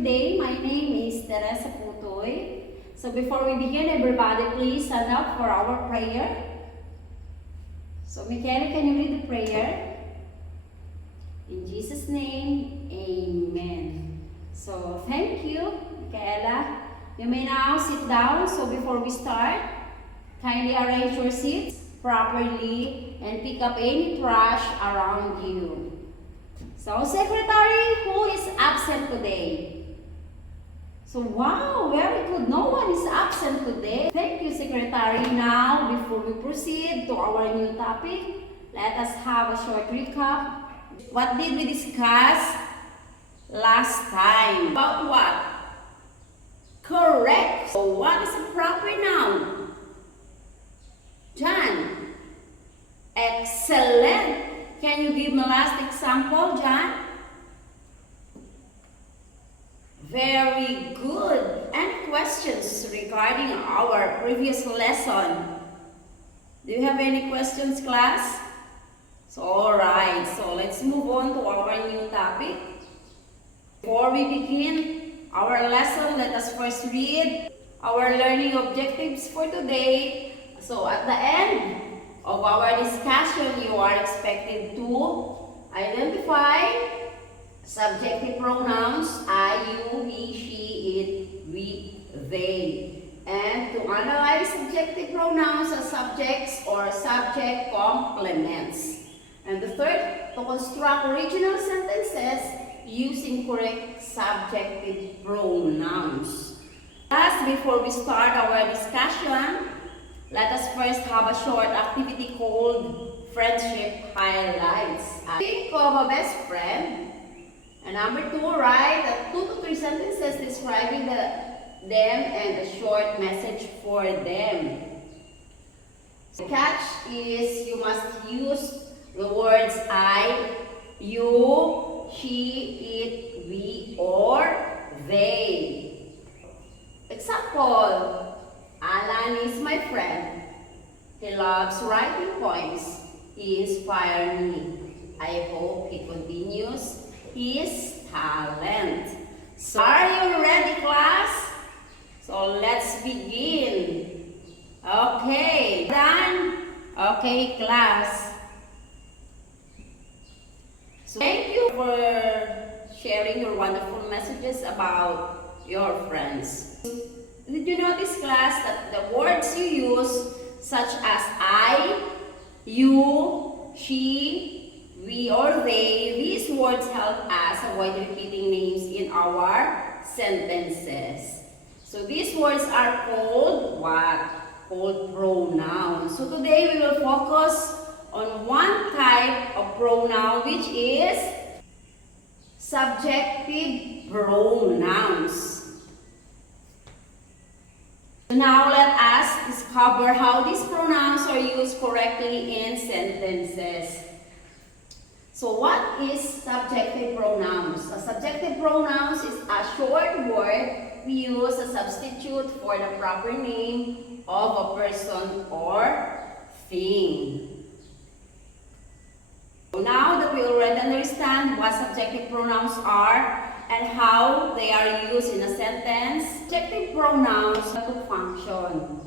today. My name is Teresa Putoy. So before we begin, everybody, please stand up for our prayer. So Michaela, can you read the prayer? In Jesus' name, amen. So thank you, Michaela. You may now sit down. So before we start, kindly arrange your seats properly and pick up any trash around you. So, Secretary, who is absent today? So, wow, very good. No one is absent today. Thank you, Secretary. Now, before we proceed to our new topic, let us have a short recap. What did we discuss last time? About what? Correct. So, what is a proper noun? John. Excellent. Can you give me last example, John? Very good. Any questions regarding our previous lesson? Do you have any questions, class? So, alright. So, let's move on to our new topic. Before we begin our lesson, let us first read our learning objectives for today. So, at the end of our discussion, you are expected to identify subjective pronouns I, you, he, she, it, we, they, and to analyze subjective pronouns as subjects or subject complements. And the third, to construct original sentences using correct subjective pronouns. Thus, before we start our discussion, let us first have a short activity called Friendship Highlights. Think of a best friend. And number 2, write 2 to 3 sentences describing them and a short message for them. The catch is you must use the words I, you, she, it, we, or they. Example. Alan is my friend. He loves writing poems. He inspires me. I hope he continues his talent. So, are you ready, class? So, let's begin. Okay, done? Okay, class. So, thank you for sharing your wonderful messages about your friends. Did you notice, class, that the words you use, such as I, you, she, we, or they, these words help us avoid repeating names in our sentences. So these words are called what? Called pronouns. So today we will focus on one type of pronoun, which is subjective pronouns. So now let us discover how these pronouns are used correctly in sentences. So what is subjective pronouns? A subjective pronouns is a short word we use as a substitute for the proper name of a person or thing. So now that we already understand what subjective pronouns are, and how they are used in a sentence, subjective pronouns have to function.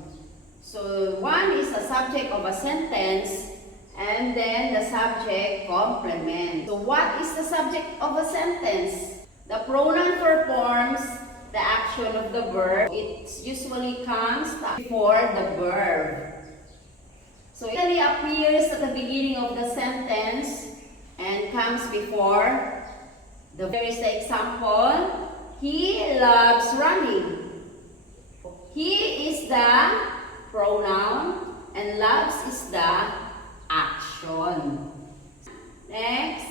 So one is the subject of a sentence, and then the subject complement. So what is the subject of a sentence? The pronoun performs the action of the verb. It usually comes before the verb. So it usually appears at the beginning of the sentence and comes before Here is the example. He loves running. He is the pronoun and loves is the action. Next.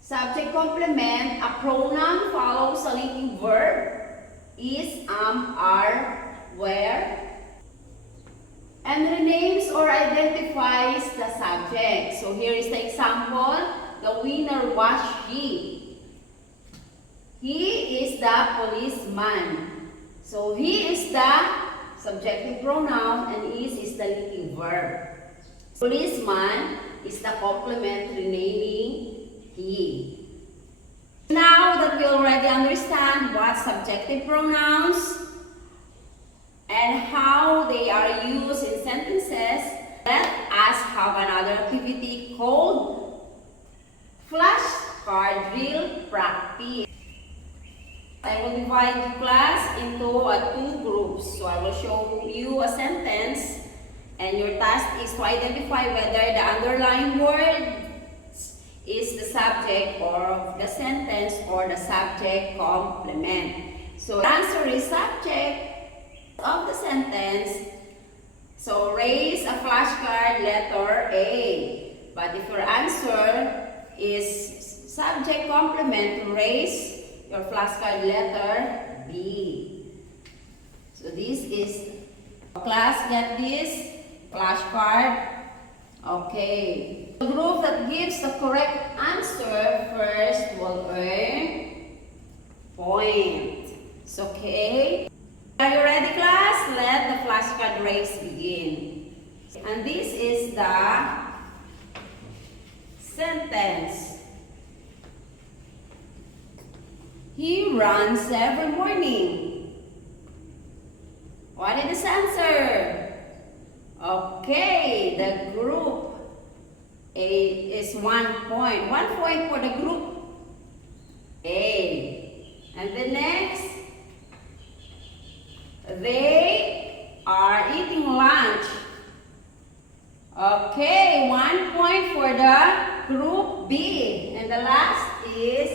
Subject complement. A pronoun follows a linking verb. Is, are, where. And renames or identifies the subject. So here is the example. The winner was she. He is the policeman. So he is the subjective pronoun and is the linking verb. Policeman is the complement renaming he. Now that that we already understand what subjective pronouns and how they are used in sentences, let us have another activity called flashcard drill practice. I will divide class into two groups. So I will show you a sentence and your task is to identify whether the underlying word is the subject of the sentence or the subject complement. So the answer is subject of the sentence. So raise a flashcard letter A. But if your answer is subject complement, raise your flashcard letter B. So this is class, get this flashcard. Okay. The group that gives the correct answer first will earn points. Okay. Are you ready, class? Let the flashcard race begin. And this is the sentence. He runs every morning. What is the answer? Okay, the group A is 1 point. 1 point for the group A. And the next, they are eating lunch. Okay, 1 point for the group B. And the last is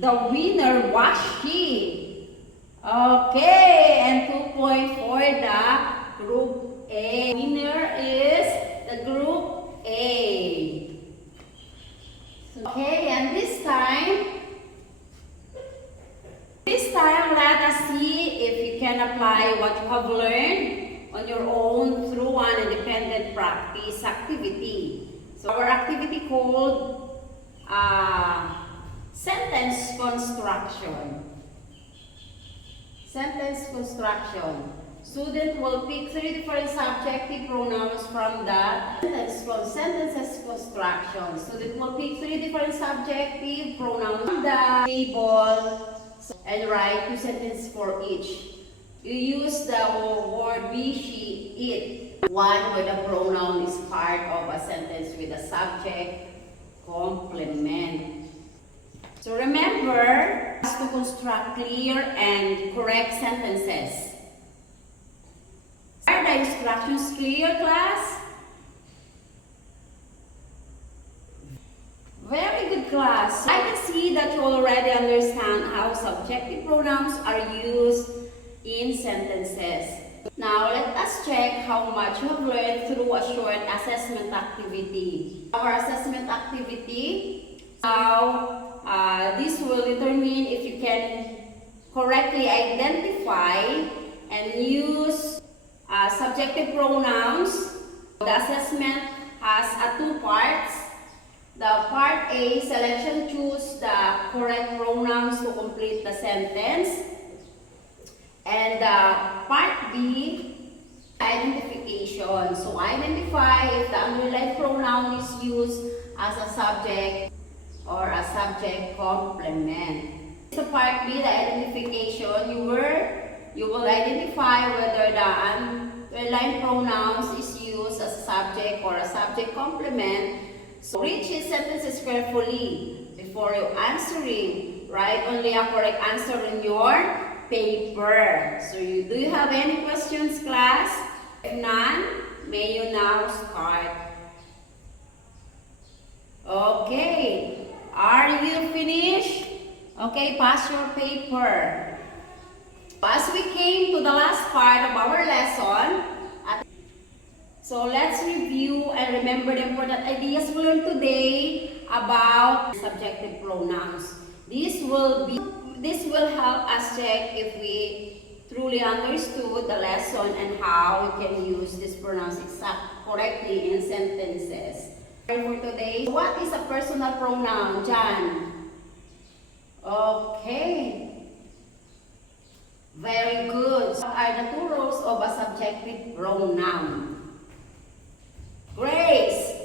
the winner was she. Okay, and 2 points for the group A. Winner is the group A. Okay, and this time let us see if you can apply what you have learned on your own through an independent practice activity. So our activity called sentence construction. Sentence construction. Student will pick 3 different subjective pronouns from the sentences construction. Student will pick 3 different subjective pronouns from the table and write 2 sentences for each. You use the word be, she, it. One where the pronoun is part of a sentence with a subject complement. So remember to construct clear and correct sentences. Are the instructions clear, class? Very good, class. I can see that you already understand how subjective pronouns are used in sentences. Now, let us check how much you have learned through a short assessment activity. Our assessment activity, this will determine if you can correctly identify and use subjective pronouns. The assessment has 2 parts. The part A, selection, choose the correct pronouns to complete the sentence. And part B, identification. So identify if the underlined pronoun is used as a subject or a subject complement. So part B, the identification, you will identify whether the underlined pronouns is used as a subject or a subject complement. So read these sentences carefully before you answering. Write only a correct answer in your paper. So do you have any questions, class? If none, may you now start. Okay. Are you finished? Okay, pass your paper. As we came to the last part of our lesson, so let's review and remember the important ideas we learned today about subjective pronouns. This will help us check if we truly understood the lesson and how we can use these pronouns correctly in sentences. For today, what is a personal pronoun, Jan? Okay. Very good. What are the 2 roles of a subjective pronoun? Grace.